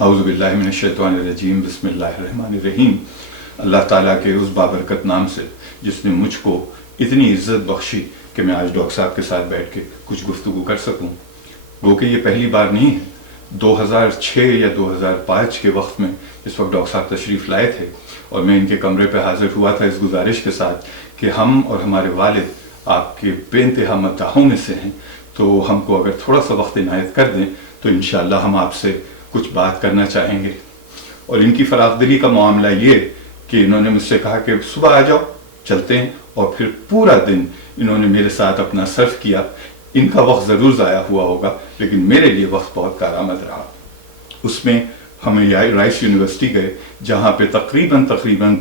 اعوذ باللہ من الشیطان الرجیم، بسم اللہ الرحمن الرحیم۔ اللہ تعالیٰ کے اس بابرکت نام سے جس نے مجھ کو اتنی عزت بخشی کہ میں آج ڈاکٹر صاحب کے ساتھ بیٹھ کے کچھ گفتگو کر سکوں۔ وہ کہ یہ پہلی بار نہیں ہے، 2006 یا 2005 کے وقت میں اس وقت ڈاکٹر صاحب تشریف لائے تھے اور میں ان کے کمرے پہ حاضر ہوا تھا اس گزارش کے ساتھ کہ ہم اور ہمارے والد آپ کے بے انتہا مداحوں میں سے ہیں، تو ہم کو اگر تھوڑا سا وقت عنایت کر دیں تو انشاءاللہ ہم آپ سے کچھ بات کرنا چاہیں گے۔ اور ان کی فراخ دلی کا معاملہ یہ کہ انہوں نے مجھ سے کہا کہ صبح آ جاؤ، چلتے ہیں، اور پھر پورا دن انہوں نے میرے ساتھ اپنا صرف کیا۔ ان کا وقت ضرور ضائع ہوا ہوگا لیکن میرے لیے وقت بہت کارآمد رہا۔ اس میں ہمیں رائس یونیورسٹی گئے جہاں پہ تقریباً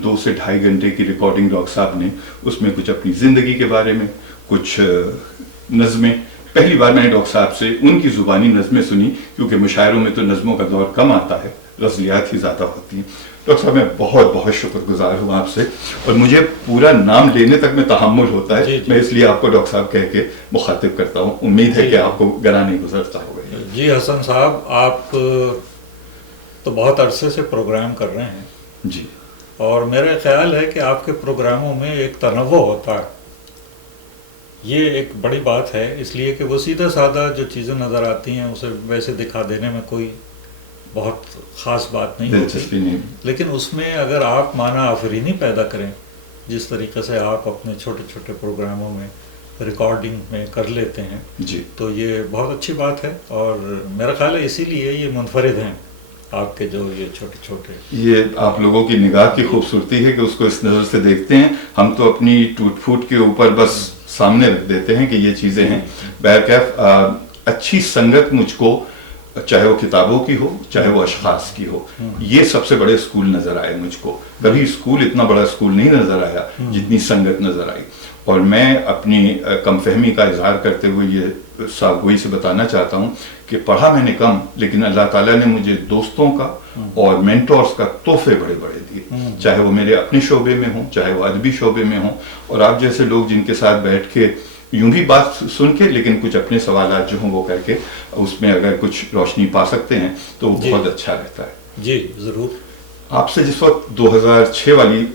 2 سے 2.5 گھنٹے کی ریکارڈنگ ڈاکٹر صاحب نے اس میں کچھ اپنی زندگی کے بارے میں، کچھ نظمیں، پہلی بار میں نے ڈاکٹر صاحب سے ان کی زبانی نظمیں سنی کیونکہ مشاعروں میں تو نظموں کا دور کم آتا ہے، غزلیات ہی زیادہ ہوتی ہیں۔ ڈاکٹر صاحب میں بہت بہت شکر گزار ہوں آپ سے، اور مجھے پورا نام لینے تک میں تحمل ہوتا ہے، میں اس لیے آپ کو ڈاکٹر صاحب کہہ کے مخاطب کرتا ہوں۔ امید ہے کہ آپ کو گرا نہیں گزرتا ہوگا۔ جی حسن صاحب، آپ تو بہت عرصے سے پروگرام کر رہے ہیں جی، اور میرا خیال ہے کہ آپ کے پروگراموں میں ایک تنوع ہوتا ہے، یہ ایک بڑی بات ہے، اس لیے کہ وہ سیدھا سادہ جو چیزیں نظر آتی ہیں اسے ویسے دکھا دینے میں کوئی بہت خاص بات نہیں ہوتی، لیکن اس میں اگر آپ معنی آفرینی پیدا کریں جس طریقے سے آپ اپنے چھوٹے چھوٹے پروگراموں میں ریکارڈنگ میں کر لیتے ہیں جی، تو یہ بہت اچھی بات ہے، اور میرا خیال ہے اسی لیے یہ منفرد ہیں آپ کے جو یہ چھوٹے چھوٹے۔ یہ آپ لوگوں کی نگاہ کی خوبصورتی ہے کہ اس کو اس نظر سے دیکھتے ہیں، ہم تو اپنی ٹوٹ پھوٹ کے اوپر بس سامنے رکھ دیتے ہیں کہ یہ چیزیں ہیں۔ بہرکیف اچھی سنگت مجھ کو، چاہے وہ کتابوں کی ہو چاہے وہ اشخاص کی ہو، یہ سب سے بڑے اسکول نظر آئے مجھ کو۔ کبھی اسکول اتنا بڑا اسکول نہیں نظر آیا جتنی سنگت نظر آئی۔ اور میں اپنی کم فہمی کا اظہار کرتے ہوئے یہ ساگوئی سے بتانا چاہتا ہوں کہ پڑھا میں نے کم، لیکن اللہ تعالیٰ نے مجھے دوستوں کا اور مینٹورز کا تحفے بڑے بڑے دیے، چاہے وہ میرے اپنے شعبے میں ہوں چاہے وہ ادبی شعبے میں ہوں، اور آپ جیسے لوگ جن کے ساتھ بیٹھ کے یوں بھی بات سن کے لیکن کچھ اپنے سوالات جو ہوں وہ کر کے اس میں اگر کچھ روشنی پا سکتے ہیں تو وہ بہت اچھا رہتا ہے۔ جی ضرور۔ آپ سے جس وقت 2006 والی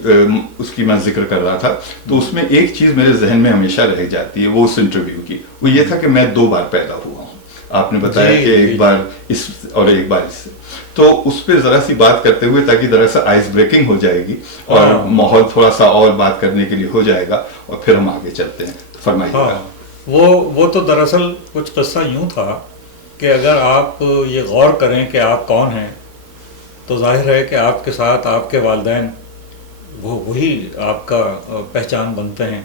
اس کی میں ذکر کر رہا تھا تو اس میں ایک چیز میرے ذہن میں ہمیشہ رہ جاتی ہے، وہ اس انٹرویو کی، وہ یہ تھا کہ میں 2 بار پیدا ہوا ہوں۔ آپ نے بتایا کہ ایک بار اس اور ایک بار اس سے، تو اس پہ ذرا سی بات کرتے ہوئے تاکہ ذرا سا آئس بریکنگ ہو جائے گی اور ماحول تھوڑا سا اور بات کرنے کے لیے ہو جائے گا، اور پھر ہم آگے چلتے ہیں، فرمائیے گا۔ وہ تو دراصل کچھ قصہ یوں تھا کہ اگر آپ یہ غور کریں کہ آپ کون ہیں تو ظاہر ہے کہ آپ کے ساتھ آپ کے والدین وہی آپ کا پہچان بنتے ہیں،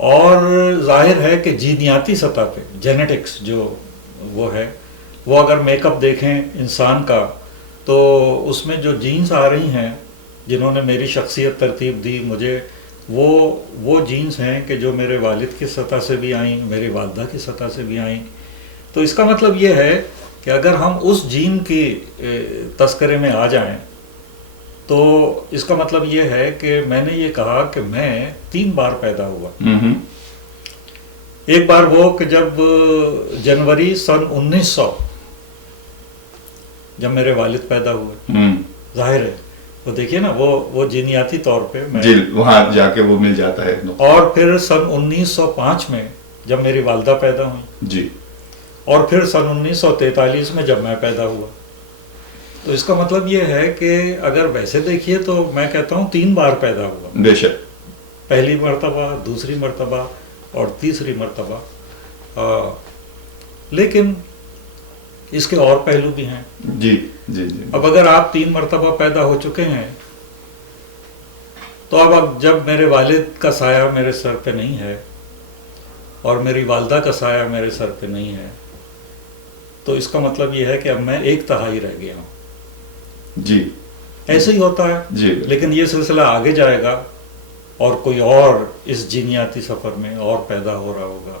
اور ظاہر ہے کہ جینیاتی سطح پہ جینیٹکس جو وہ ہے، وہ اگر میک اپ دیکھیں انسان کا تو اس میں جو جینز آ رہی ہیں جنہوں نے میری شخصیت ترتیب دی مجھے، وہ جینز ہیں کہ جو میرے والد کی سطح سے بھی آئیں، میری والدہ کی سطح سے بھی آئیں۔ تو اس کا مطلب یہ ہے کہ اگر ہم اس جین کی تذکرے میں آ جائیں تو اس کا مطلب یہ ہے کہ میں نے یہ کہا کہ میں 3 بار پیدا ہوا۔ ایک بار وہ کہ جب جنوری سن 1900 جب میرے والد پیدا ہوئے، ظاہر ہے وہ دیکھیے نا وہ جینیاتی طور پہ جی وہاں جا کے وہ مل جاتا ہے۔ اور پھر سن 1905 میں جب میری والدہ پیدا ہوئی، جی، اور پھر سن 1943 میں جب میں پیدا ہوا۔ تو اس کا مطلب یہ ہے کہ اگر ویسے دیکھیے تو میں کہتا ہوں 3 بار پیدا ہوا، بے شک، پہلی مرتبہ، دوسری مرتبہ اور تیسری مرتبہ۔ لیکن اس کے اور پہلو بھی ہیں۔ جی جی جی۔ اب اگر آپ 3 مرتبہ پیدا ہو چکے ہیں تو اب جب میرے والد کا سایہ میرے سر پہ نہیں ہے اور میری والدہ کا سایہ میرے سر پہ نہیں ہے تو اس کا مطلب یہ ہے کہ اب میں 1/3 رہ گیا ہوں۔ جی، ایسے ہی ہوتا ہے جی، لیکن یہ سلسلہ آگے جائے گا اور کوئی اور اس جینیاتی سفر میں اور پیدا ہو رہا ہوگا۔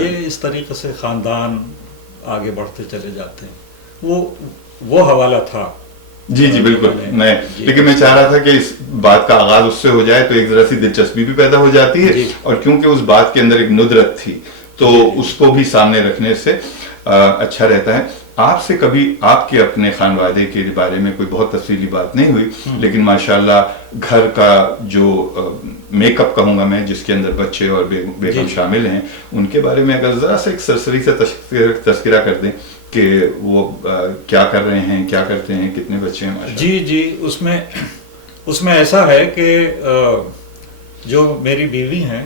یہ اس طریقے سے خاندان آگے بڑھتے چلے جاتے ہیں۔ وہ حوالہ تھا۔ جی جی بالکل، لیکن میں چاہ رہا تھا کہ اس بات کا آغاز اس سے ہو جائے تو ایک ذرا سی دلچسپی بھی پیدا ہو جاتی ہے، اور کیونکہ اس بات کے اندر ایک ندرت تھی تو اس کو بھی سامنے رکھنے سے اچھا رہتا ہے۔ آپ سے کبھی آپ کے اپنے خانوادے کے بارے میں کوئی بہت تفصیلی بات نہیں ہوئی، لیکن ماشاءاللہ گھر کا جو میک اپ کہوں گا میں، جس کے اندر بچے اور بیگم شامل ہیں، ان کے بارے میں اگر ذرا سا ایک سرسری سے تذکرہ کر دیں کہ وہ کیا کر رہے ہیں، کیا کرتے ہیں، کتنے بچے ہیں ماشاءاللہ۔ جی اس میں ایسا ہے کہ جو میری بیوی ہیں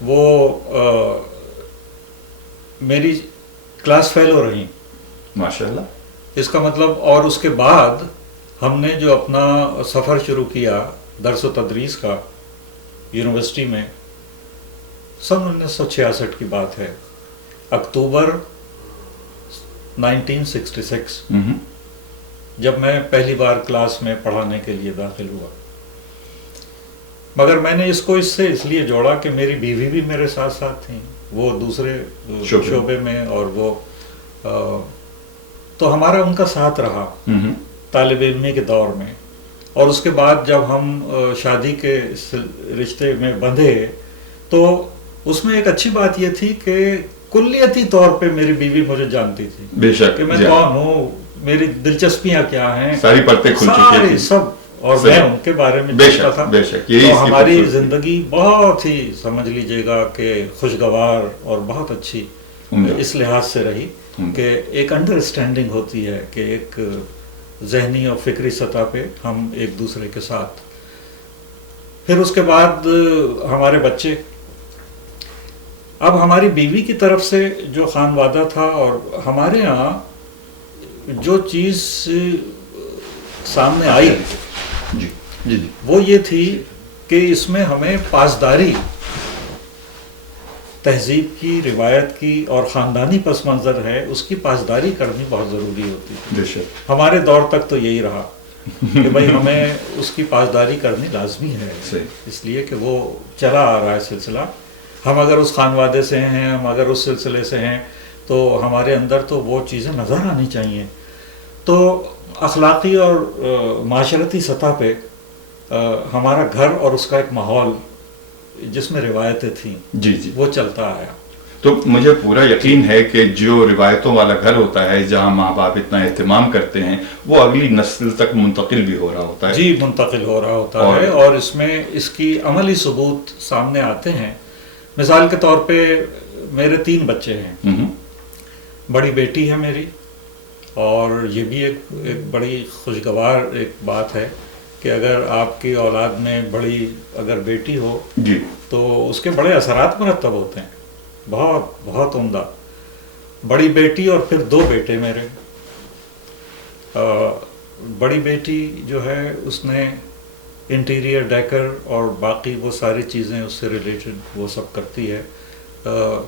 وہ میری کلاس فیلو رہی ماشاءاللہ۔ اس کا مطلب، اور اس کے بعد ہم نے جو اپنا سفر شروع کیا درس و تدریس کا یونیورسٹی میں، سن 1966 کی بات ہے، اکتوبر 1966 جب میں پہلی بار کلاس میں پڑھانے کے لیے داخل ہوا۔ مگر میں نے اس کو اس لیے جوڑا کہ میری بیوی بھی میرے ساتھ ساتھ تھیں، وہ دوسرے شعبے میں، اور وہ تو ہمارا ان کا ساتھ رہا طالب علمی کے دور میں۔ اور اس کے بعد جب ہم شادی کے رشتے میں بندھے تو اس میں ایک اچھی بات یہ تھی کہ کلیتی طور پہ میری بیوی مجھے جانتی تھی، بے شک، کہ میں کون ہوں، میری دلچسپیاں کیا ہیں، ساری پرتیں کھل چکی تھیں سب، اور میں ان کے بارے میں جانتا تھا۔ بے شک، یہی تو ہماری زندگی بہت ہی، سمجھ لیجئے گا کہ خوشگوار اور بہت اچھی اس لحاظ سے رہی کہ ایک انڈرسٹینڈنگ ہوتی ہے کہ ایک ذہنی اور فکری سطح پہ ہم ایک دوسرے کے ساتھ۔ پھر اس کے بعد ہمارے بچے، اب ہماری بیوی کی طرف سے جو خانوادہ تھا، اور ہمارے ہاں جو چیز سامنے آئی وہ یہ تھی کہ اس میں ہمیں پاسداری، تہذیب کی، روایت کی اور خاندانی پس منظر ہے، اس کی پاسداری کرنی بہت ضروری ہوتی ہے۔ ہمارے دور تک تو یہی رہا کہ بھائی ہمیں اس کی پاسداری کرنی لازمی ہے، اس لیے کہ وہ چلا آ رہا ہے سلسلہ۔ ہم اگر اس خانوادے سے ہیں، ہم اگر اس سلسلے سے ہیں، تو ہمارے اندر تو وہ چیزیں نظر آنی چاہیے۔ تو اخلاقی اور معاشرتی سطح پہ ہمارا گھر اور اس کا ایک ماحول جس میں روایتیں تھیں، وہ چلتا آیا۔ تو مجھے پورا یقین ہے کہ جو روایتوں والا گھر ہوتا ہے، جہاں ماں باپ اتنا اہتمام کرتے ہیں، وہ اگلی نسل تک منتقل بھی ہو رہا ہوتا ہے۔ جی، منتقل ہو رہا ہوتا ہے، اور اس میں اس کی عملی ثبوت سامنے آتے ہیں۔ مثال کے طور پہ میرے 3 بچے ہیں، بڑی بیٹی ہے میری، اور یہ بھی ایک بڑی خوشگوار ایک بات ہے کہ اگر آپ کی اولاد میں بڑی اگر بیٹی ہو تو اس کے بڑے اثرات مرتب ہوتے ہیں، بہت بہت عمدہ۔ بڑی بیٹی اور پھر 2 بیٹے میرے۔ بڑی بیٹی جو ہے اس نے انٹیریئر ڈیکر اور باقی وہ ساری چیزیں اس سے ریلیٹڈ وہ سب کرتی ہے،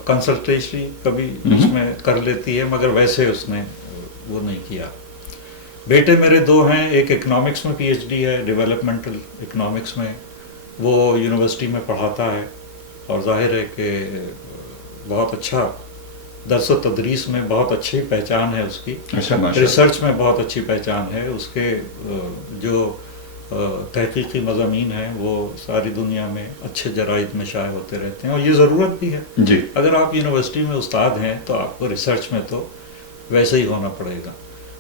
کنسلٹیشن کبھی اس میں کر لیتی ہے، مگر ویسے اس نے وہ نہیں کیا۔ بیٹے میرے 2 ہیں، ایک اکنامکس میں PhD ہے، ڈیولپمنٹل اکنامکس میں، وہ یونیورسٹی میں پڑھاتا ہے، اور ظاہر ہے کہ بہت اچھا درس و تدریس میں بہت اچھی پہچان ہے اس کی، ریسرچ میں بہت اچھی پہچان ہے اس کے، جو تحقیقی مضامین ہیں وہ ساری دنیا میں اچھے جرائد میں شائع ہوتے رہتے ہیں، اور یہ ضرورت بھی ہے۔ اگر آپ یونیورسٹی میں استاد ہیں تو آپ کو ریسرچ میں تو ویسے ہی ہونا پڑے گا۔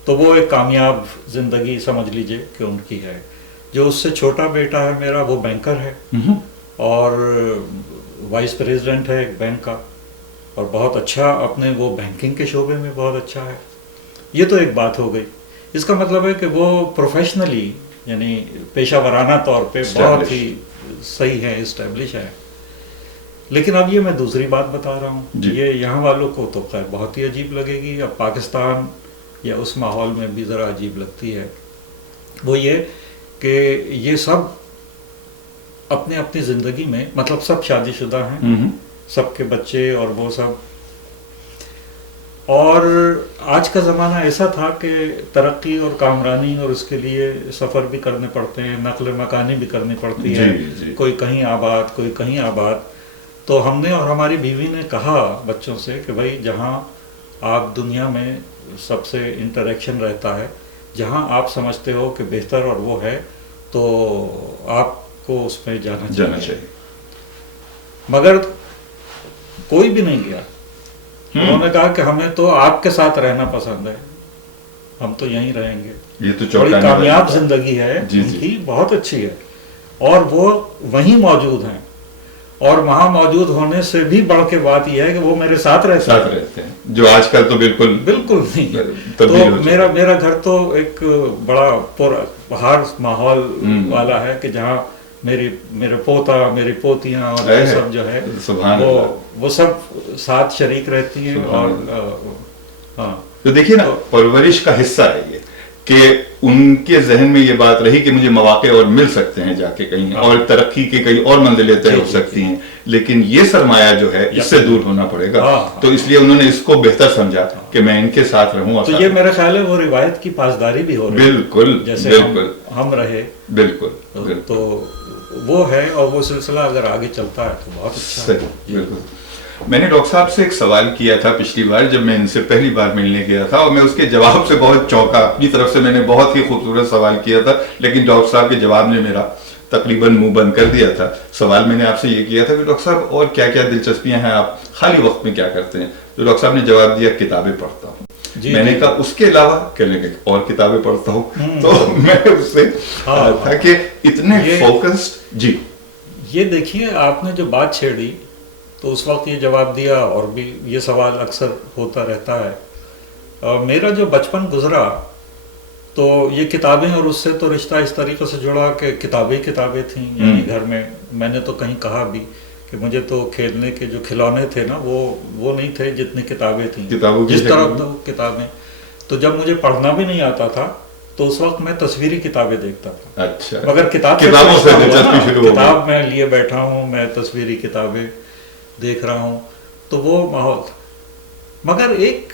تو وہ ایک کامیاب زندگی سمجھ لیجئے کہ ان کی ہے۔ جو اس سے چھوٹا بیٹا ہے میرا، وہ بینکر ہے، اور وائس پریزیڈنٹ ہے ایک بینک کا، اور بہت اچھا اپنے وہ بینکنگ کے شعبے میں بہت اچھا ہے۔ یہ تو ایک بات ہو گئی۔ اس کا مطلب ہے کہ وہ پروفیشنلی، یعنی پیشہ ورانہ طور پہ بہت ہی صحیح ہے، اسٹیبلش ہے۔ لیکن اب یہ میں دوسری بات بتا رہا ہوں، یہ یہاں والوں کو تو خیر بہت ہی عجیب لگے گی، اب پاکستان یا اس ماحول میں بھی ذرا عجیب لگتی ہے۔ وہ یہ کہ یہ سب اپنے اپنی زندگی میں، مطلب سب شادی شدہ ہیں، سب کے بچے اور وہ سب، اور آج کا زمانہ ایسا تھا کہ ترقی اور کامرانی اور اس کے لیے سفر بھی کرنے پڑتے ہیں، نقل مکانی بھی کرنی پڑتی ہے، کوئی کہیں آباد کوئی کہیں آباد۔ تو ہم نے اور ہماری بیوی نے کہا بچوں سے کہ بھائی جہاں آپ دنیا میں سب سے انٹریکشن رہتا ہے، جہاں آپ سمجھتے ہو کہ بہتر اور وہ ہے، تو آپ کو اس میں جانا چاہیے۔ مگر کوئی بھی نہیں گیا، انہوں نے کہا کہ ہمیں تو آپ کے ساتھ رہنا پسند ہے، ہم تو یہیں رہیں گے. یہ تو بڑی چوکانے کامیاب والی زندگی ہے جی ان جی. کی، بہت اچھی ہے، اور وہ وہیں موجود ہیں، اور وہاں موجود ہونے سے بھی بڑھ کے بات یہ ہے کہ وہ میرے ساتھ رہتے ساتھ رہتے ہیں، جو آج کل تو بالکل بالکل نہیں. تو تبدیل ہو چکا ہے. میرا گھر تو ایک بڑا پربہار ماحول والا ہے کہ جہاں میرے پوتا، میری پوتیاں اور یہ سب جو ہے سبحان اللہ. وہ سب ساتھ شریک رہتی ہیں. اور ہاں تو دیکھیے نا، پرورش کا حصہ ہے یہ کہ ان کے ذہن میں یہ بات رہی کہ مجھے مواقع اور مل سکتے ہیں جا کے کہیں، اور ترقی کی کئی اور منزلیں طے ہو سکتی ہیں، لیکن یہ سرمایہ جو ہے اس سے دور ہونا پڑے گا. تو اس لیے انہوں نے اس کو بہتر سمجھا کہ میں ان کے ساتھ رہوں. تو یہ میرا خیال ہے وہ روایت کی پاسداری بھی ہو رہی ہے. بالکل جیسے ہم رہے بالکل. تو وہ ہے، اور وہ سلسلہ اگر آگے چلتا ہے تو بہت اچھا ہے. بالکل. میں نے ڈاکٹر صاحب سے ایک سوال کیا تھا پچھلی بار جب میں ان سے پہلی بار ملنے گیا تھا، اور میں اس کے جواب سے بہت چونکا. اپنی طرف سے میں نے بہت ہی خوبصورت سوال کیا تھا، لیکن ڈاکٹر صاحب کے جواب نے میرا تقریباً منہ بند کر دیا تھا. سوال میں نے آپ سے یہ کیا تھا کہ ڈاکٹر صاحب اور کیا کیا دلچسپیاں ہیں، آپ خالی وقت میں کیا کرتے ہیں؟ تو ڈاکٹر صاحب نے جواب دیا کتابیں پڑھتا ہوں. میں نے کہا اس کے علاوہ کہنے لگے اور کتابیں پڑھتا ہوں. تو میں اس سے تھا کہ اتنے فوکسڈ. جی یہ دیکھیے، آپ نے جو بات چھیڑی تو اس وقت یہ جواب دیا، اور بھی یہ سوال اکثر ہوتا رہتا ہے. میرا جو بچپن گزرا تو یہ کتابیں، اور اس سے تو رشتہ اس طریقے سے جڑا کہ کتابیں تھیں. یعنی گھر میں نے تو کہیں کہا بھی کہ مجھے تو کھیلنے کے جو کھلونے تھے نا وہ نہیں تھے جتنی کتابیں تھیں، جس طرح تو کتابیں. تو جب مجھے پڑھنا بھی نہیں آتا تھا تو اس وقت میں تصویری کتابیں دیکھتا تھا. اچھا. مگر کتاب میں لیے بیٹھا ہوں، میں تصویری کتابیں دیکھ رہا ہوں، تو وہ ماحول تھا. مگر ایک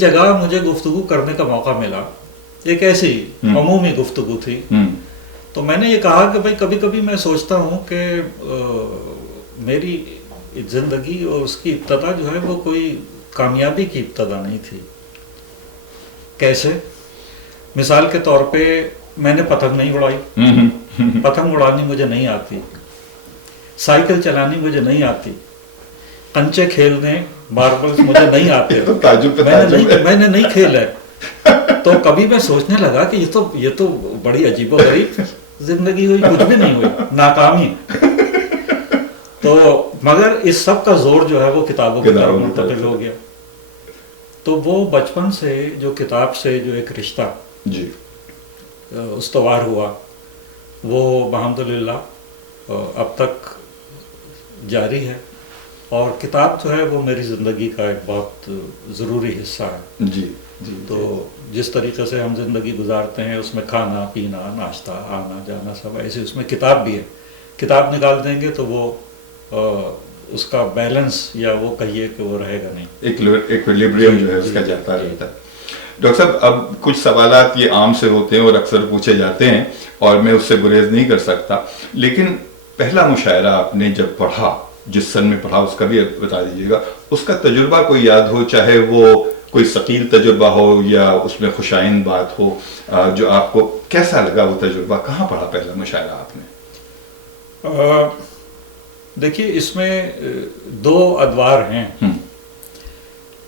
جگہ مجھے گفتگو کرنے کا موقع ملا، ایک ایسی عمومی گفتگو تھی. تو میں نے یہ کہا کہ بھائی کبھی کبھی میں سوچتا ہوں کہ میری زندگی اور اس کی ابتدا جو ہے وہ کوئی کامیابی کی ابتدا نہیں تھی. کیسے؟ مثال کے طور پہ میں نے پتنگ نہیں اڑائی، پتنگ اڑانی مجھے نہیں آتی، سائیکل چلانی مجھے نہیں آتی، کنچے کھیلنے، ماربلز مجھے نہیں آتے، میں نے نہیں کھیلا. تو کبھی میں سوچنے لگا کہ یہ تو بڑی عجیب و غریب زندگی ہوئی، کچھ بھی نہیں ہوئی، ناکامی. تو مگر اس سب کا زور جو ہے وہ کتابوں کی طرف منتقل ہو گیا. تو وہ بچپن سے جو کتاب سے جو ایک رشتہ جی استوار ہوا، وہ الحمدللہ اب تک جاری ہے. اور کتاب جو ہے وہ میری زندگی کا ایک بہت ضروری حصہ ہے. جی. تو جس طریقے سے ہم زندگی گزارتے ہیں اس میں کھانا پینا، ناشتہ، آنا جانا سب ایسے، اس میں کتاب بھی ہے. کتاب نکال دیں گے تو وہ اس کا بیلنس، یا وہ کہیے کہ وہ رہے گا نہیں، ایکویلیبریم جو ہے اس کا جاتا رہتا ہے. ڈاکٹر صاحب اب کچھ سوالات یہ عام سے ہوتے ہیں اور اکثر پوچھے جاتے ہیں، اور میں اس سے گریز نہیں کر سکتا، لیکن پہلا مشاعرہ آپ نے جب پڑھا، جس سن میں پڑھا اس کا بھی بتا دیجیے گا. اس کا تجربہ کوئی یاد ہو، چاہے وہ کوئی ثقیل تجربہ ہو یا اس میں خوشائند بات ہو، جو آپ کو کیسا لگا وہ تجربہ؟ کہاں پڑھا پہلا مشاعرہ آپ نے؟ دیکھیے اس میں دو ادوار ہیں.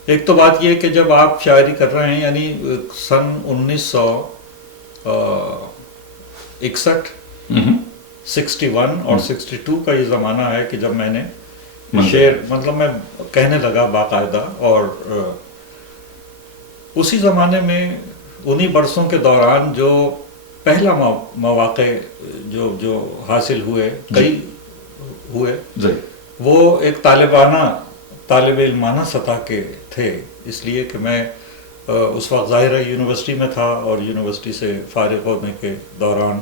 ایک تو بات یہ کہ جب آپ شاعری کر رہے ہیں، یعنی سن 1961 61 اور 62 کا یہ زمانہ ہے کہ جب میں نے شعر مطلب میں کہنے لگا باقاعدہ. اور اسی زمانے میں انہی برسوں کے دوران جو پہلا مواقع جو حاصل ہوئے، کئی ہوئے، وہ ایک طالب علمانہ سطح کے تھے. اس لیے کہ میں اس وقت ظاہر ہے یونیورسٹی میں تھا، اور یونیورسٹی سے فارغ ہونے کے دوران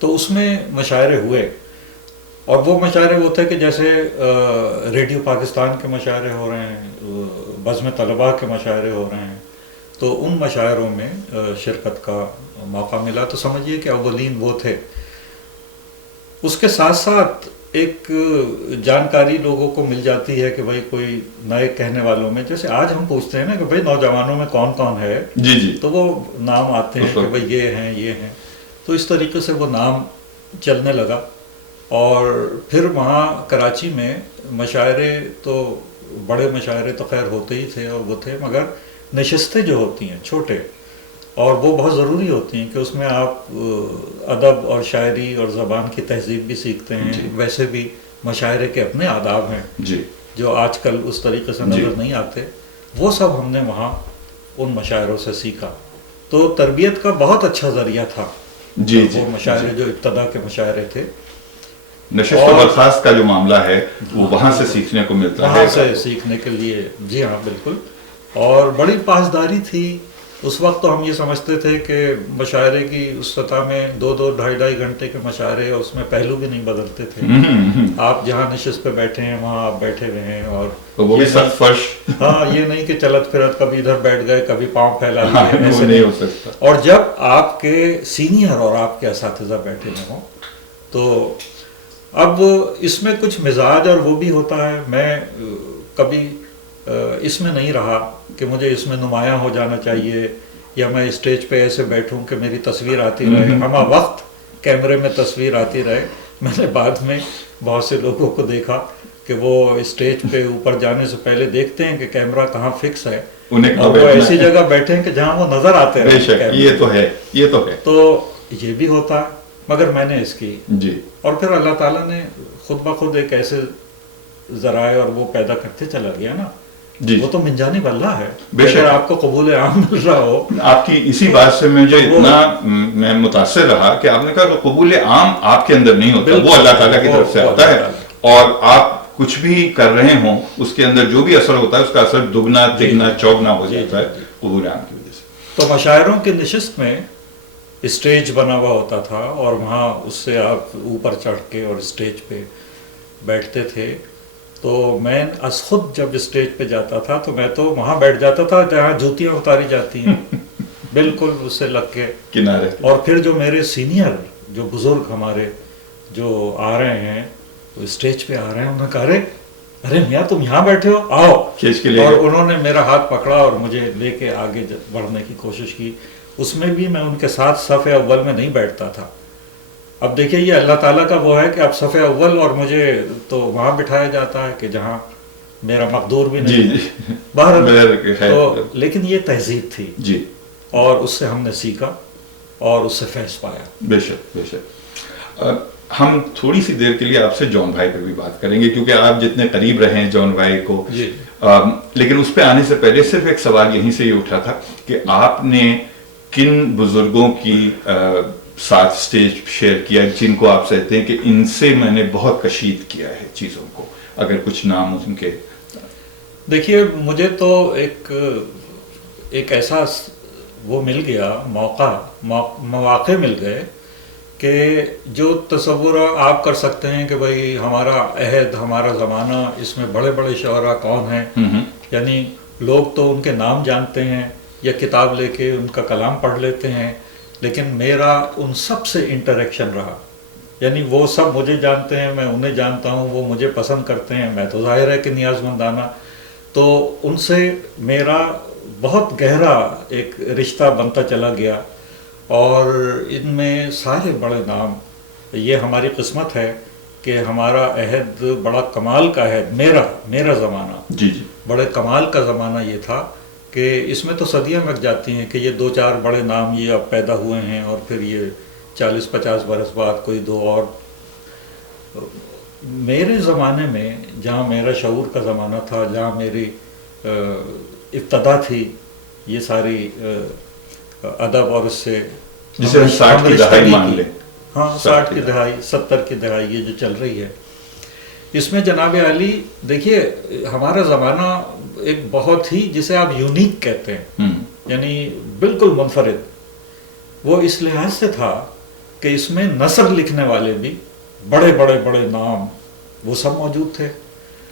تو اس میں مشاعرے ہوئے. اور وہ مشاعرے وہ تھے کہ جیسے ریڈیو پاکستان کے مشاعرے ہو رہے ہیں، بزم طلباء کے مشاعرے ہو رہے ہیں. تو ان مشاعروں میں شرکت کا موقع ملا. تو سمجھیے کہ اولین وہ تھے. اس کے ساتھ ساتھ ایک جانکاری لوگوں کو مل جاتی ہے کہ بھائی کوئی نئے کہنے والوں میں، جیسے آج ہم پوچھتے ہیں نا کہ بھائی نوجوانوں میں کون کون ہے، جی تو وہ نام آتے ہیں کہ بھائی یہ ہیں. تو اس طریقے سے وہ نام چلنے لگا. اور پھر وہاں کراچی میں مشاعرے تو بڑے مشاعرے تو خیر ہوتے ہی تھے اور وہ تھے، مگر نشستیں جو ہوتی ہیں چھوٹے، اور وہ بہت ضروری ہوتی ہیں کہ اس میں آپ ادب اور شاعری اور زبان کی تہذیب بھی سیکھتے ہیں. جی. ویسے بھی مشاعرے کے اپنے آداب ہیں جی جو آج کل اس طریقے سے نظر نہیں آتے، وہ سب ہم نے وہاں ان مشاعروں سے سیکھا. تو تربیت کا بہت اچھا ذریعہ تھا جی. وہ مشاعرے جو ابتدا کے مشاعرے تھے. نشست و برخاست کا جو معاملہ ہے وہ وہاں سے سیکھنے کو ملتا ہے، وہاں سے سیکھنے کے لیے. جی ہاں بالکل. اور بڑی پاسداری تھی. اس وقت تو ہم یہ سمجھتے تھے کہ مشاعرے کی اس سطح میں 2-2 ڈھائی گھنٹے کے مشاعرے، اس میں پہلو بھی نہیں بدلتے تھے. آپ جہاں نشست پہ بیٹھے ہیں وہاں آپ بیٹھے ہوئے ہیں، اور وہ بھی سخت فرش. ہاں یہ نہیں کہ چلت پھرت کبھی ادھر بیٹھ گئے کبھی پاؤں پھیلا لیے، ایسے نہیں ہو سکتا. اور جب آپ کے سینئر اور آپ کے اساتذہ بیٹھے ہوئے ہوں تو اب اس میں کچھ مزاج اور وہ بھی ہوتا ہے. میں کبھی اس میں نہیں رہا کہ مجھے اس میں نمایاں ہو جانا چاہیے، یا میں اسٹیج پہ ایسے بیٹھوں کہ میری تصویر آتی رہے، ہمہ وقت کیمرے میں تصویر آتی رہے. میں نے بعد میں بہت سے لوگوں کو دیکھا کہ وہ اسٹیج پہ اوپر جانے سے پہلے دیکھتے ہیں کہ کیمرہ کہاں فکس ہے، اور وہ ایسی جگہ بیٹھے ہیں کہ جہاں وہ نظر آتے ہیں. یہ تو ہے. تو یہ بھی ہوتا ہے، مگر میں نے اس کی جی. اور پھر اللہ تعالیٰ نے خود بخود ایک ایسے ذرائع اور وہ پیدا کرتے چلا گیا نا. جی. وہ تو من جانب اللہ ہے. بے شک. اگر آپ کو قبول عام مل رہا ہو. آپ کی اسی بات سے مجھے اتنا میں متاثر رہا کہ آپ نے کہا کہ قبول عام آپ کے اندر نہیں ہوتا، وہ اللہ تعالیٰ کی طرف سے آتا ہے. اور آپ کچھ بھی کر رہے ہوں اس کے اندر جو بھی اثر ہوتا ہے اس کا اثر دگنا تگنا چوگنا ہو جاتا ہے قبول عام کی وجہ سے. تو مشاعروں کی نشست میں اسٹیج بنا ہوا ہوتا تھا، اور وہاں اس سے آپ اوپر چڑھ کے اور اسٹیج پہ بیٹھتے تھے. تو میں از خود جب اسٹیج پہ جاتا تھا تو میں تو وہاں بیٹھ جاتا تھا جہاں جوتیاں اتاری جاتی ہیں، بالکل اس سے لگ کے کنارے. اور پھر جو میرے سینئر جو بزرگ ہمارے جو آ رہے ہیں وہ اسٹیج پہ آ رہے ہیں، انہوں نے کہا ارے میاں تم یہاں بیٹھے ہو، آؤ. اور انہوں نے میرا ہاتھ پکڑا اور مجھے لے کے آگے بڑھنے کی کوشش کی. اس میں بھی میں ان کے ساتھ صف اول میں نہیں بیٹھتا تھا. اب دیکھیے یہ اللہ تعالیٰ کا وہ ہے کہ اب صف اول، اور مجھے تو وہاں بٹھایا جاتا ہے کہ جہاں میرا مقدور بھی نہیں. باہر تو لیکن یہ تہذیب تھی جی، اور اس سے ہم نے سیکھا اور اس سے فیض پایا. بے شک بے شک. ہم تھوڑی سی دیر کے لیے آپ سے جون بھائی پہ بھی بات کریں گے کیونکہ آپ جتنے قریب رہے ہیں جون بھائی کو. جی. لیکن اس پہ آنے سے پہلے صرف ایک سوال یہیں سے یہ اٹھا تھا کہ آپ نے کن بزرگوں کی ساتھ سٹیج شیئر کیا جن کو آپ کہتے ہیں کہ ان سے میں نے بہت کشید کیا ہے چیزوں کو، اگر کچھ نام ان کے. دیکھیے مجھے تو ایک ایسا وہ مل گیا، مواقع مل گئے کہ جو تصور آپ کر سکتے ہیں کہ بھائی ہمارا عہد ہمارا زمانہ اس میں بڑے بڑے شعراء کون ہیں. یعنی لوگ تو ان کے نام جانتے ہیں یا کتاب لے کے ان کا کلام پڑھ لیتے ہیں، لیکن میرا ان سب سے انٹریکشن رہا. یعنی وہ سب مجھے جانتے ہیں، میں انہیں جانتا ہوں، وہ مجھے پسند کرتے ہیں، میں تو ظاہر ہے کہ نیاز مندانہ. تو ان سے میرا بہت گہرا ایک رشتہ بنتا چلا گیا، اور ان میں سارے بڑے نام. یہ ہماری قسمت ہے کہ ہمارا عہد بڑا کمال کا عہد، میرا زمانہ جی جی بڑے کمال کا زمانہ یہ تھا کہ اس میں تو صدیاں لگ جاتی ہیں کہ یہ 2-4 بڑے نام یہ اب پیدا ہوئے ہیں، اور پھر یہ 40-50 برس بعد کوئی 2 اور. میرے زمانے میں جہاں میرا شعور کا زمانہ تھا، جہاں میری ابتدا تھی، یہ ساری ادب اور اس سے جسے 60 کی دہائی مان لیں. ہاں 60 کی دہائی 70 کی دہائی یہ جو چل رہی ہے، اس میں جناب عالی دیکھیے ہمارا زمانہ ایک بہت ہی جسے آپ یونیک کہتے ہیں، یعنی بالکل منفرد. وہ اس لحاظ سے تھا کہ اس میں نثر لکھنے والے بھی بڑے بڑے بڑے نام وہ سب موجود تھے،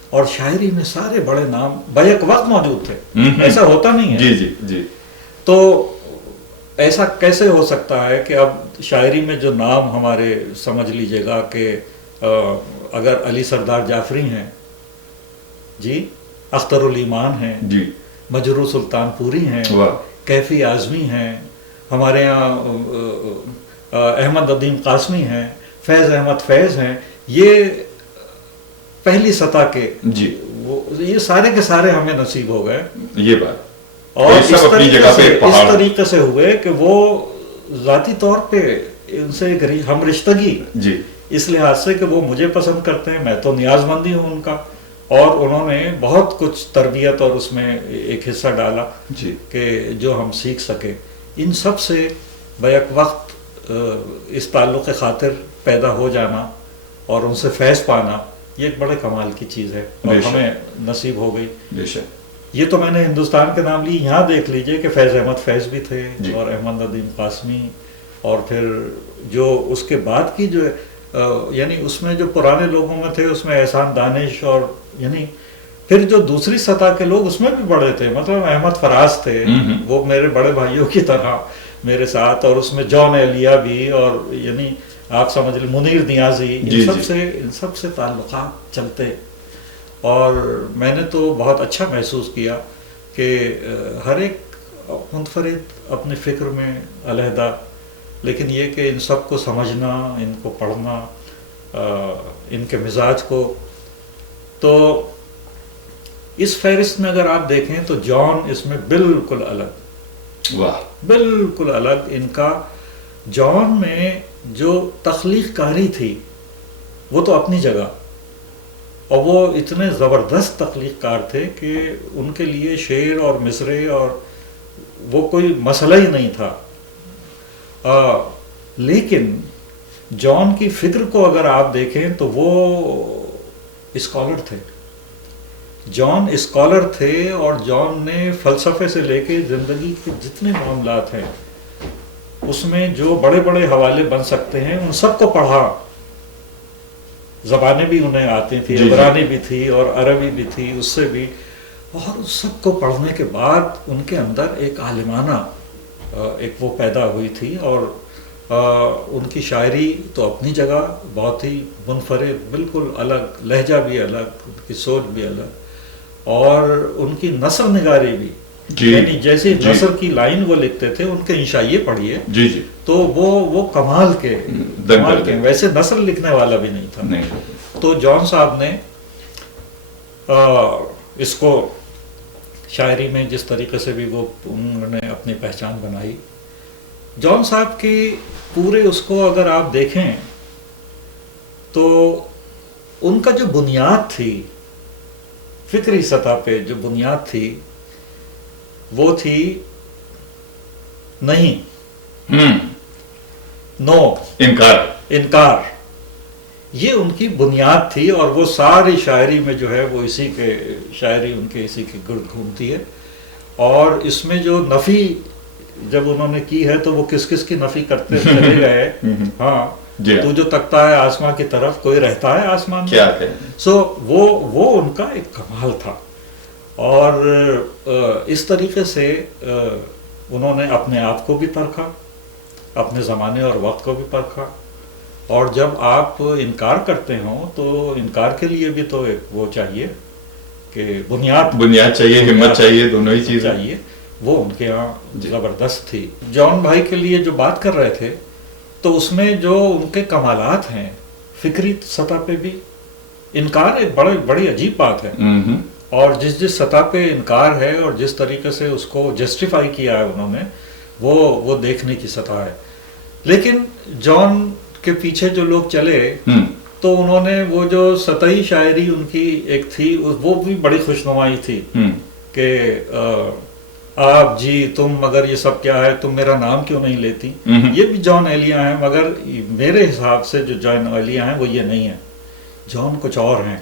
اور شاعری میں سارے بڑے نام بیک وقت موجود تھے. ایسا ہوتا نہیں ہے. جی جی جی. تو ایسا کیسے ہو سکتا ہے کہ اب شاعری میں جو نام ہمارے سمجھ لیجئے گا کہ اگر علی سردار جعفری ہیں جی، اختر الایمان ہیں جی، مجروح سلطان پوری ہیں، کیفی اعظمی ہیں، ہمارے یہاں احمد ندیم قاسمی ہیں، فیض احمد فیض ہیں، یہ پہلی سطح کے جی یہ سارے کے سارے ہمیں نصیب ہو گئے، یہ بات، اور یہ سب اپنی جگہ پہ ایک پہاڑ، اس طریقے سے ہوئے کہ وہ ذاتی طور پہ ان سے ایک ہم رشتگی، جی اس لحاظ سے کہ وہ مجھے پسند کرتے ہیں، میں تو نیاز مندی ہوں ان کا، اور انہوں نے بہت کچھ تربیت اور اس میں ایک حصہ ڈالا جی کہ جو ہم سیکھ سکے. ان سب سے بیک وقت اس تعلق خاطر پیدا ہو جانا اور ان سے فیض پانا، یہ ایک بڑے کمال کی چیز ہے اور بے شک، ہمیں نصیب ہو گئی. بے شک. یہ تو میں نے ہندوستان کے نام لی، یہاں دیکھ لیجئے کہ فیض احمد فیض بھی تھے جی. اور احمد ندیم قاسمی، اور پھر جو اس کے بعد کی جو یعنی اس میں جو پرانے لوگوں میں تھے اس میں احسان دانش، اور یعنی پھر جو دوسری سطح کے لوگ اس میں بھی بڑے تھے، مطلب احمد فراز تھے، وہ میرے بڑے بھائیوں کی طرح میرے ساتھ، اور اس میں جان اہلیہ بھی، اور یعنی آپ سمجھ لیں منیر نیازی، ان سب سے تعلقات چلتے. اور میں نے تو بہت اچھا محسوس کیا کہ ہر ایک منفرد اپنی فکر میں علیحدہ، لیکن یہ کہ ان سب کو سمجھنا، ان کو پڑھنا، ان کے مزاج کو. تو اس فہرست میں اگر آپ دیکھیں تو جان اس میں بالکل الگ، واہ، بالکل الگ. ان کا جان میں جو تخلیق کاری تھی وہ تو اپنی جگہ، اور وہ اتنے زبردست تخلیق کار تھے کہ ان کے لیے شعر اور مصرے اور وہ کوئی مسئلہ ہی نہیں تھا. لیکن جان کی فکر کو اگر آپ دیکھیں تو وہ اسکالر تھے، جان اسکالر تھے، اور جان نے فلسفے سے لے کے زندگی کے جتنے معاملات ہیں اس میں جو بڑے بڑے حوالے بن سکتے ہیں ان سب کو پڑھا. زبانیں بھی انہیں آتی تھیں، عبرانی بھی تھی اور عربی بھی تھی اس سے بھی، اور اس سب کو پڑھنے کے بعد ان کے اندر ایک عالمانہ ایک وہ پیدا ہوئی تھی. اور ان کی شاعری تو اپنی جگہ بہت ہی منفرد، بالکل الگ، لہجہ بھی الگ، ان کی سوچ بھی الگ، اور ان کی نثر نگاری بھی، یعنی جیسے نثر کی لائن وہ لکھتے تھے، ان کے انشائیے پڑھیے جی جی، تو وہ کمال کے، ویسے نثر لکھنے والا بھی نہیں تھا. تو جان صاحب نے اس کو شاعری میں جس طریقے سے بھی وہ انہوں نے اپنی پہچان بنائی. جان صاحب کی پورے اس کو اگر آپ دیکھیں تو ان کا جو بنیاد تھی، فکری سطح پہ جو بنیاد تھی وہ تھی نہیں، نو، انکار. یہ ان کی بنیاد تھی، اور وہ ساری شاعری میں جو ہے وہ شاعری ان کے اسی کے گرد گھومتی ہے. اور اس میں جو نفی جب انہوں نے کی ہے تو وہ کس کس کی نفی کرتے چلے گئے. ہاں، تو جو تکتا ہے آسمان کی طرف، کوئی رہتا ہے آسمان میں، کیا ہے. سو وہ ان کا ایک کمال تھا. اور اس طریقے سے انہوں نے اپنے آپ کو بھی پرکھا، اپنے زمانے اور وقت کو بھی پرکھا. اور جب آپ انکار کرتے ہوں تو انکار کے لیے بھی تو ایک وہ چاہیے کہ بنیاد چاہیے، ہمت چاہیے، دونوں ہی چیز چاہیے. وہ ان کے یہاں زبردست تھی. جان بھائی کے لیے جو بات کر رہے تھے تو اس میں جو ان کے کمالات ہیں فکری سطح پہ بھی، انکار ایک بڑی عجیب بات ہے، اور جس سطح پہ انکار ہے اور جس طریقے سے اس کو جسٹیفائی کیا ہے انہوں نے، وہ دیکھنے کی سطح ہے. لیکن جان کے پیچھے جو لوگ چلے تو انہوں نے وہ جو سطحی شاعری ان کی ایک تھی وہ بھی بڑی خوشنمائی تھی کہ آپ جی تم مگر یہ سب کیا ہے، تم میرا نام کیوں نہیں لیتی. یہ بھی جان اہلیہ ہیں، مگر میرے حساب سے جو جان اہلیہ ہیں وہ یہ نہیں ہیں. جان کچھ اور ہیں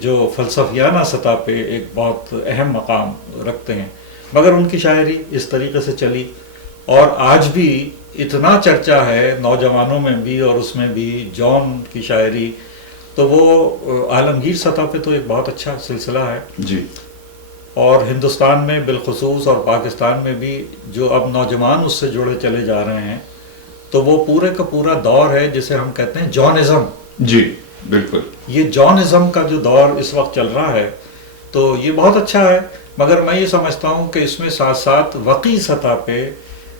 جو فلسفیانہ سطح پہ ایک بہت اہم مقام رکھتے ہیں. مگر ان کی شاعری اس طریقے سے چلی، اور آج بھی اتنا چرچا ہے نوجوانوں میں بھی اور اس میں بھی جان کی شاعری. تو وہ عالمگیر سطح پہ تو ایک بہت اچھا سلسلہ ہے جی. اور ہندوستان میں بالخصوص اور پاکستان میں بھی جو اب نوجوان اس سے جڑے چلے جا رہے ہیں تو وہ پورے کا پورا دور ہے جسے ہم کہتے ہیں جانزم. جی بالکل، یہ جانزم کا جو دور اس وقت چل رہا ہے تو یہ بہت اچھا ہے. مگر میں یہ سمجھتا ہوں کہ اس میں ساتھ ساتھ وقعی سطح پہ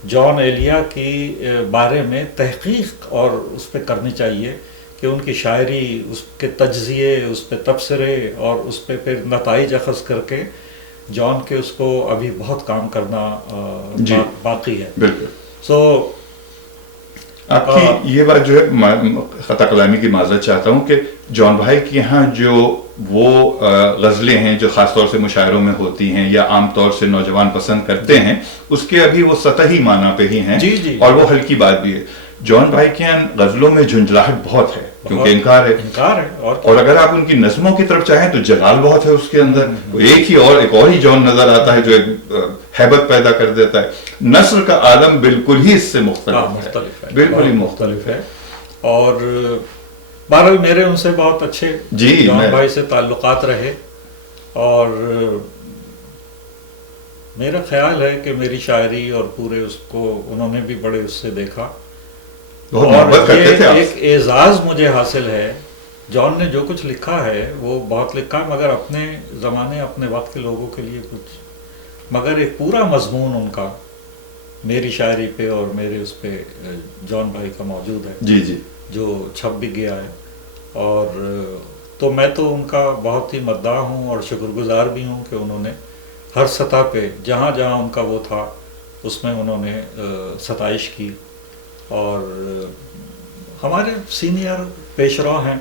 جان اہلیہ کی بارے میں تحقیق اور اس پہ کرنی چاہیے کہ کہ ان کی شاعری، اس کے تجزیے، اس پہ تبصرے اور اس پہ پھر نتائج اخذ کر کے جان کے اس کو ابھی بہت کام کرنا باقی ہے. بالکل. سو آپ کی یہ بات جو ہے خطا کلامی کی معذرت چاہتا ہوں کہ جان بھائی کے یہاں جو وہ غزلیں ہیں جو خاص طور سے مشاعروں میں ہوتی ہیں یا عام طور سے نوجوان پسند کرتے ہیں، اس کے ابھی وہ سطحی معنی پہ ہی ہیں اور وہ ہلکی بات بھی ہے. جان بھائی کے یہاں غزلوں میں جھنجھلاہٹ بہت ہے کیونکہ انکار ہے اور اگر آپ ان کی نظموں کی طرف چاہیں تو جلال بہت ہے اس کے اندر. ایک اور ہی جان نظر آتا ہے جو ایک ہیبت پیدا کر دیتا ہے. نثر کا عالم بالکل ہی اس سے مختلف ہے، بالکل ہی مختلف ہے. اور بہرحال میرے ان سے بہت اچھے جان بھائی سے تعلقات رہے اور میرا خیال ہے کہ میری شاعری اور پورے اس کو انہوں نے بھی بڑے اس سے دیکھا اور یہ ایک اعزاز مجھے حاصل ہے. جان نے جو کچھ لکھا ہے وہ بہت لکھا مگر اپنے زمانے اپنے وقت کے لوگوں کے لیے کچھ، مگر ایک پورا مضمون ان کا میری شاعری پہ اور میرے اس پہ جان بھائی کا موجود ہے جی جو چھپ بھی گیا ہے. اور تو میں تو ان کا بہت ہی مداح ہوں اور شکر گزار بھی ہوں کہ انہوں نے ہر سطح پہ جہاں جہاں ان کا وہ تھا اس میں انہوں نے ستائش کی. اور ہمارے سینئر پیش رو ہیں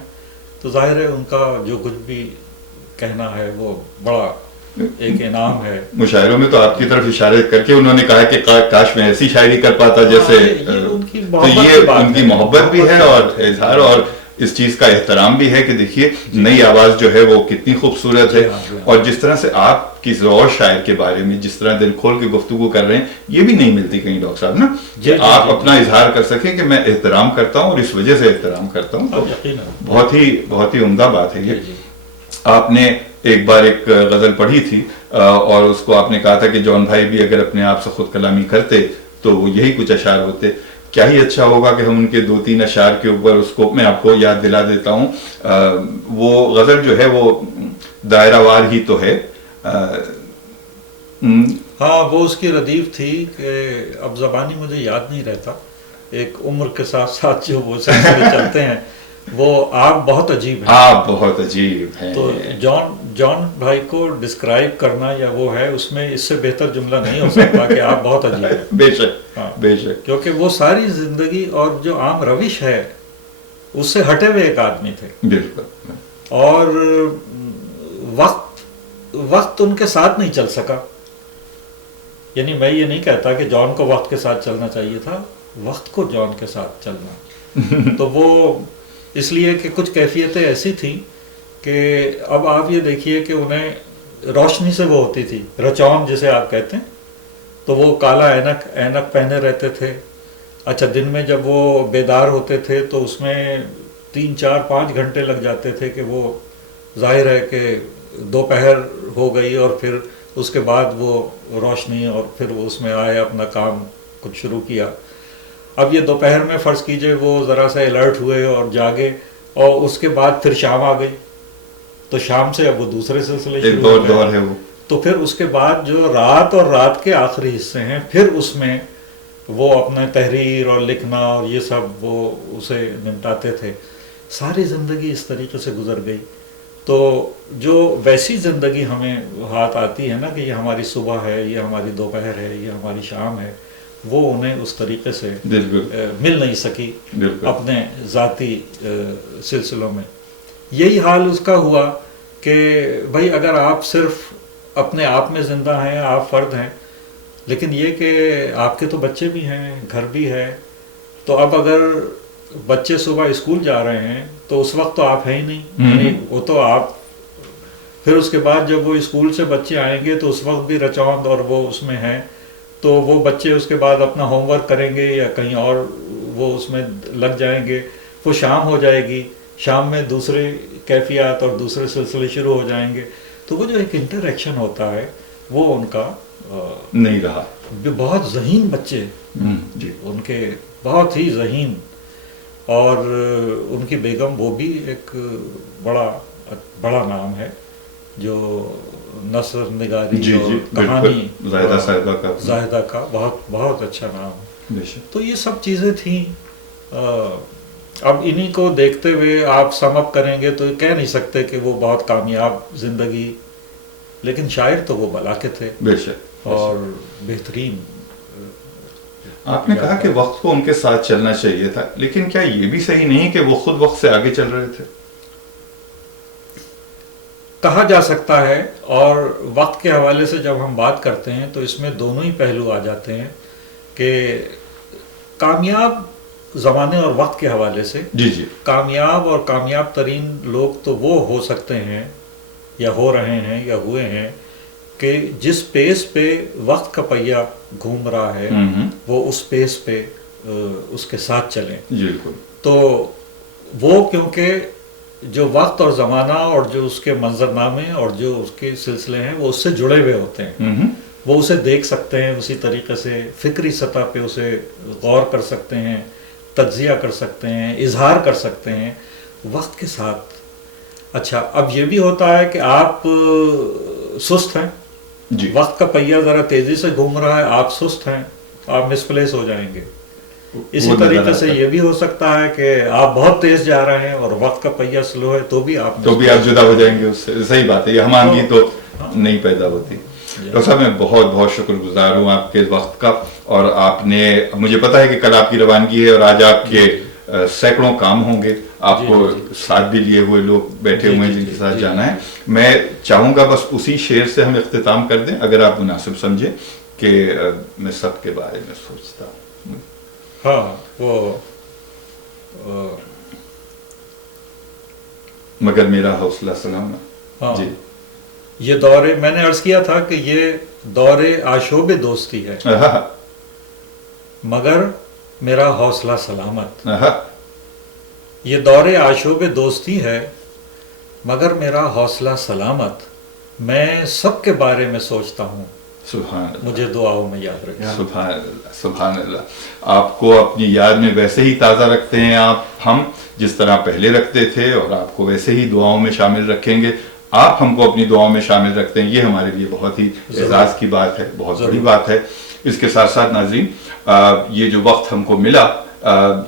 تو ظاہر ہے ان کا جو کچھ بھی کہنا ہے وہ بڑا ایک انعام ہے. مشاعروں میں تو آپ کی طرف اشارے کر کے انہوں نے کہا کہ کاش میں ایسی شاعری کر پاتا جیسے، تو یہ ان کی محبت بھی ہے اور اظہار اور اس چیز کا احترام بھی ہے کہ دیکھیے نئی آواز جو ہے وہ کتنی خوبصورت ہے اور جس طرح سے آپ کی اور شاعر کے بارے میں جس طرح دل کھول کے گفتگو کر رہے ہیں یہ بھی نہیں ملتی کہیں ڈاکٹر صاحب نا، کہ آپ اپنا اظہار کر سکیں کہ میں احترام کرتا ہوں اور اس وجہ سے احترام کرتا ہوں. بہت ہی عمدہ بات ہے یہ. آپ نے ایک بار ایک غزل پڑھی تھی اور اس کو آپ نے کہا تھا کہ جان بھائی بھی اگر اپنے آپ سے خود کلامی کرتے تو وہ یہی کچھ اشعار ہوتے. کیا ہی اچھا ہوگا کہ ہم ان کے 2-3 اشعار کے اوپر اس کو میں آپ کو یاد دلا دیتا ہوں. وہ غزل جو ہے وہ دائرہ وار ہی تو ہے. ہاں وہ اس کی ردیف تھی کہ اب زبانی مجھے یاد نہیں رہتا، ایک عمر کے ساتھ ساتھ جو وہ سلسلے چلتے ہیں وہ آپ بہت عجیب ہیں. آپ بہت عجیب ہیں. تو جان بھائی کو ڈسکرائب کرنا یا وہ ہے اس میں اس سے بہتر جملہ نہیں ہو سکتا کہ آپ بہت عجیب ہیں. بے شک بے شک. کیونکہ وہ ساری زندگی اور جو عام روش ہے اس سے ہٹے ہوئے ایک آدمی تھے. بالکل. اور وقت ان کے ساتھ نہیں چل سکا. یعنی میں یہ نہیں کہتا کہ جان کو وقت کے ساتھ چلنا چاہیے تھا، وقت کو جان کے ساتھ چلنا. تو وہ اس لیے کہ کچھ کیفیتیں ایسی تھیں کہ اب آپ یہ دیکھیے کہ انہیں روشنی سے وہ ہوتی تھی رچون جسے آپ کہتے ہیں، تو وہ کالا اینک پہنے رہتے تھے. اچھا دن میں جب وہ بیدار ہوتے تھے تو اس میں 3-4-5 گھنٹے لگ جاتے تھے کہ وہ ظاہر ہے کہ دوپہر ہو گئی اور پھر اس کے بعد وہ روشنی اور پھر وہ اس میں آئے اپنا کام کچھ شروع کیا. اب یہ دوپہر میں فرض کیجئے وہ ذرا سا الرٹ ہوئے اور جاگے اور اس کے بعد پھر شام آ گئی تو شام سے اب وہ دوسرے سلسلے شروع ہو گئے. تو پھر اس کے بعد جو رات اور رات کے آخری حصے ہیں پھر اس میں وہ اپنا تحریر اور لکھنا اور یہ سب وہ اسے نمٹاتے تھے. ساری زندگی اس طریقے سے گزر گئی. تو جو ویسی زندگی ہمیں ہاتھ آتی ہے نا کہ یہ ہماری صبح ہے، یہ ہماری دوپہر ہے، یہ ہماری شام ہے، وہ انہیں اس طریقے سے مل نہیں سکی اپنے ذاتی سلسلوں میں. یہی حال اس کا ہوا کہ بھائی اگر آپ صرف اپنے آپ میں زندہ ہیں، آپ فرد ہیں، لیکن یہ کہ آپ کے تو بچے بھی ہیں، گھر بھی ہے. تو اب اگر بچے صبح اسکول جا رہے ہیں تو اس وقت تو آپ ہیں ہی نہیں. وہ تو آپ پھر اس کے بعد جب وہ اسکول سے بچے آئیں گے تو اس وقت بھی رچوند اور وہ اس میں ہیں. تو وہ بچے اس کے بعد اپنا ہوم ورک کریں گے یا کہیں اور وہ اس میں لگ جائیں گے. وہ شام ہو جائے گی، شام میں دوسرے کیفیات اور دوسرے سلسلے شروع ہو جائیں گے. تو وہ جو ایک انٹریکشن ہوتا ہے وہ ان کا نہیں رہا. بہت ذہین بچے جی ان کے بہت ہی ذہین. اور ان کی بیگم وہ بھی ایک بڑا نام ہے جو نثر نگاری اور کہانی زاہدہ کا بہت اچھا نام ہے. تو یہ سب چیزیں تھیں. اب انہی کو دیکھتے ہوئے آپ سم اپ کریں گے تو کہہ نہیں سکتے کہ وہ بہت کامیاب زندگی، لیکن شاعر تو وہ بلا کے تھے بے شک۔ اور بہترین۔ آپ نے کہا کہ وقت کو ان کے ساتھ چلنا چاہیے تھا، لیکن کیا یہ بھی صحیح نہیں کہ وہ خود وقت سے آگے چل رہے تھے؟ کہا جا سکتا ہے، اور وقت کے حوالے سے جب ہم بات کرتے ہیں تو اس میں دونوں ہی پہلو آ جاتے ہیں کہ کامیاب زمانے اور وقت کے حوالے سے جی جی، کامیاب اور کامیاب ترین لوگ تو وہ ہو سکتے ہیں یا ہو رہے ہیں یا ہوئے ہیں کہ جس پیس پہ وقت کا پہیہ گھوم رہا ہے وہ اس پیس پہ اس کے ساتھ چلیں۔ بالکل۔ تو وہ کیونکہ جو وقت اور زمانہ اور جو اس کے منظرنامے اور جو اس کے سلسلے ہیں وہ اس سے جڑے ہوئے ہوتے ہیں، وہ اسے دیکھ سکتے ہیں، اسی طریقے سے فکری سطح پہ اسے غور کر سکتے ہیں، تجزیہ کر سکتے ہیں، اظہار کر سکتے ہیں وقت کے ساتھ۔ اچھا، اب یہ بھی ہوتا ہے کہ آپ سست ہیں، جی، وقت کا پہیہ ذرا تیزی سے گھوم رہا ہے، آپ سست ہیں، آپ مسپلیس ہو جائیں گے۔ اسی طریقے سے یہ بھی ہو سکتا ہے کہ آپ بہت تیز جا رہے ہیں اور وقت کا پہیہ سلو ہے تو بھی آپ جدا ہو جائیں گے اس سے۔ صحیح بات ہے، یہ ہمانگی تو نہیں پیدا ہوتی۔ ڈاکٹر صاحب میں بہت بہت شکر گزار ہوں آپ کے وقت کا، اور آپ نے، مجھے پتا ہے کہ کل آپ کی روانگی ہے اور آج آپ کے سینکڑوں کام ہوں گے، آپ کو ساتھ بھی لیے ہوئے لوگ بیٹھے ہوئے ہیں جن کے ساتھ جانا ہے۔ میں چاہوں گا بس اسی شعر سے ہم اختتام کر دیں اگر آپ مناسب سمجھیں کہ میں سب کے بارے میں سوچتا ہوں۔ ہاں، وہ مگر میرا حوصلہ سلامت۔ ہاں، جی، یہ دور، میں نے عرض کیا تھا کہ یہ دور آشوب دوستی ہے، مگر میرا حوصلہ سلامت۔ یہ دور آشوب دوستی ہے مگر میرا حوصلہ سلامت، میں سب کے بارے میں سوچتا ہوں، سبحان اللہ، مجھے دعاؤں میں یاد رکھیں۔ سبحان اللہ، سبحان اللہ۔ آپ کو اپنی یاد میں ویسے ہی تازہ رکھتے ہیں ہم جس طرح پہلے رکھتے تھے، اور آپ کو ویسے ہی دعاؤں میں شامل رکھیں گے۔ آپ ہم کو اپنی دعاؤں میں شامل رکھتے ہیں، یہ ہمارے لیے بہت ہی اعزاز کی بات ہے، بہت بڑی بات ہے۔ اس کے ساتھ ساتھ ناظرین، یہ جو وقت ہم کو ملا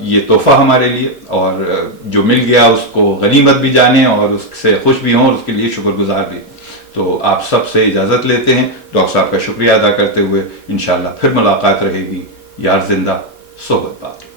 یہ تحفہ ہمارے لیے، اور جو مل گیا اس کو غنیمت بھی جانیں اور اس سے خوش بھی ہوں اور اس کے لیے شکر گزار بھی ہوں۔ تو آپ سب سے اجازت لیتے ہیں، ڈاکٹر صاحب کا شکریہ ادا کرتے ہوئے۔ انشاءاللہ پھر ملاقات رہے گی، یار زندہ صحبت باقی۔